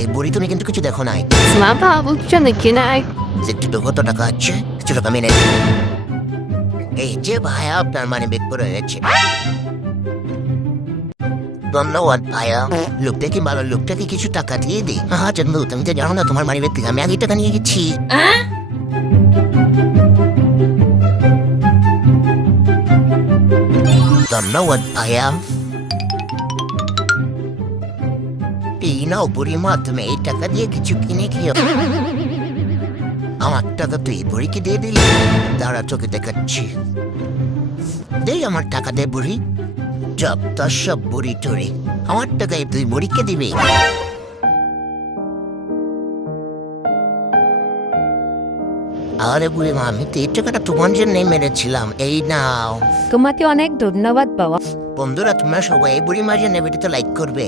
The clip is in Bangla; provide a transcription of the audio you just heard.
এই বুড়ি তুমি কিন্তু কিছু দেখো নাই Mama, বুঝছো নাকি না? যে কত টাকা আছে কিছু টাকা মেনে এই যে ভাইয়া আপনার মানে বেগ করে গেছে ধন্যবাদ ভাইয়া লোকটা কি ভালো লোকটাকে কিছু টাকা দিয়ে দিই হ্যাঁ চন্দু তুমি তো জানো না তোমার মানি বেগ থেকে আমি আগে টাকা নিয়ে গেছি ধন্যবাদ ভাইয়া এই নাও বুড়িমা তুমি এই টাকা দিয়ে কিছু কিনে খেও আমার টাকা তুই বুড়িকে দিয়ে দিলি দাঁড়া চোখে দেখাচ্ছি দে আমার টাকা দে বুড়ি জব তোর সব বুড়ি টুড়ি আমার টাকায় তুই বুড়িকে দিবি আরে বুড়িমা আমি তো এই টাকাটা তোমার জন্যই মেরেছিলাম এই নাও তোমাকে অনেক ধন্যবাদ বাবা। বন্ধুরা তোমরা সবাই বুড়িমার জন্য ভিডিওতে লাইক করবে